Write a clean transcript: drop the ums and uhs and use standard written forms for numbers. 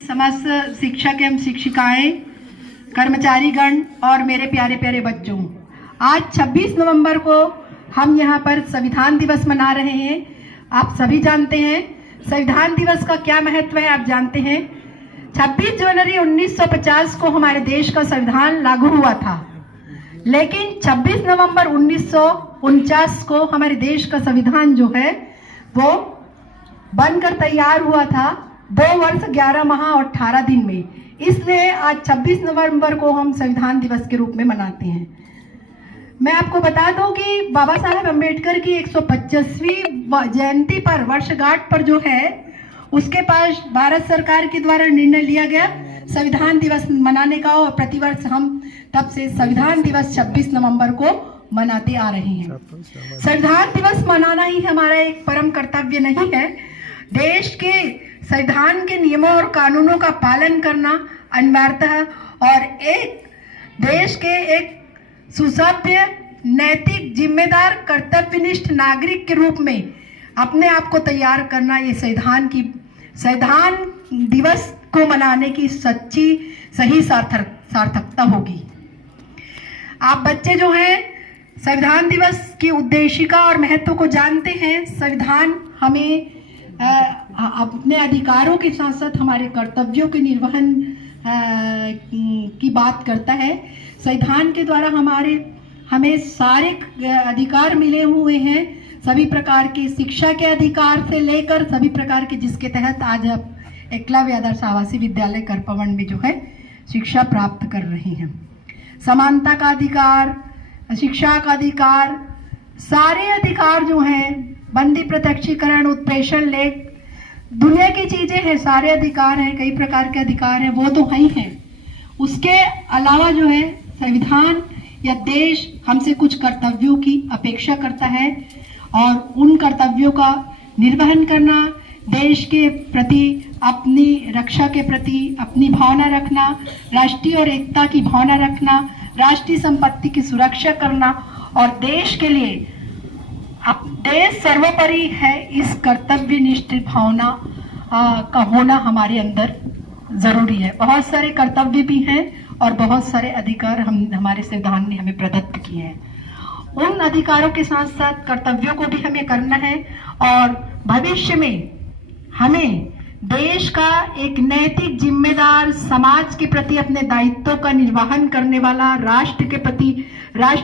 समस्त शिक्षक एवं शिक्षिकाएं, कर्मचारीगण और मेरे प्यारे प्यारे बच्चों, आज 26 नवंबर को हम यहाँ पर संविधान दिवस मना रहे हैं। आप सभी जानते हैं संविधान दिवस का क्या महत्व है। आप जानते हैं 26 जनवरी 1950 को हमारे देश का संविधान लागू हुआ था, लेकिन 26 नवंबर 1949 को हमारे देश का संविधान जो है वो बनकर तैयार हुआ था 2 वर्ष 11 माह और 18 दिन में। इसलिए आज 26 नवंबर को हम संविधान दिवस के रूप में मनाते हैं। मैं आपको बता दूं कि बाबा साहेब अम्बेडकर की 125वीं जयंती पर, वर्षगांठ पर जो है उसके पास भारत सरकार के द्वारा निर्णय लिया गया संविधान दिवस मनाने का, और प्रतिवर्ष हम तब से संविधान दिवस 26 नवंबर को मनाते आ रहे हैं। संविधान दिवस मनाना ही हमारा एक परम कर्तव्य नहीं है। देश के संविधान के नियमों और कानूनों का पालन करना अनिवार्यतः और एक देश के एक सुसभ्य, नैतिक, जिम्मेदार, कर्तव्यनिष्ठ नागरिक के रूप में अपने आप को तैयार करना, ये संविधान दिवस को मनाने की सही सार्थकता होगी। आप बच्चे जो हैं संविधान दिवस की उद्देशिका और महत्व को जानते हैं। संविधान हमें अपने अधिकारों के साथ साथ हमारे कर्तव्यों के निर्वहन की बात करता है। संविधान के द्वारा हमें सारे अधिकार मिले हुए हैं, सभी प्रकार की शिक्षा के अधिकार से लेकर सभी प्रकार के, जिसके तहत आज आप एकलव्य आदर्श आवासीय विद्यालय करपवन में जो है शिक्षा प्राप्त कर रहे हैं। समानता का अधिकार, शिक्षा का अधिकार, सारे अधिकार जो हैं, बंदी प्रत्यक्षीकरण, उत्प्रेषण, लेख, दुनिया की चीजें हैं, सारे अधिकार हैं, कई प्रकार के अधिकार हैं, वो तो है ही हैं। उसके अलावा जो है संविधान या देश हमसे कुछ कर्तव्यों की अपेक्षा करता है, और उन कर्तव्यों का निर्वहन करना, देश के प्रति, अपनी रक्षा के प्रति अपनी भावना रखना, राष्ट्रीय और एकता की भावना रखना, राष्ट्रीय संपत्ति की सुरक्षा करना, और देश के लिए देश सर्वोपरि है, इस कर्तव्यनिष्ठ भावना का होना हमारे अंदर जरूरी है। बहुत सारे कर्तव्य भी हैं और बहुत सारे अधिकार हमारे संविधान ने हमें प्रदत्त किए हैं। उन अधिकारों के साथ साथ कर्तव्यों को भी हमें करना है, और भविष्य में हमें देश का एक नैतिक, जिम्मेदार, समाज के प्रति अपने दायित्वों का निर्वहन करने वाला, राष्ट्र के प्रति, राष्ट्र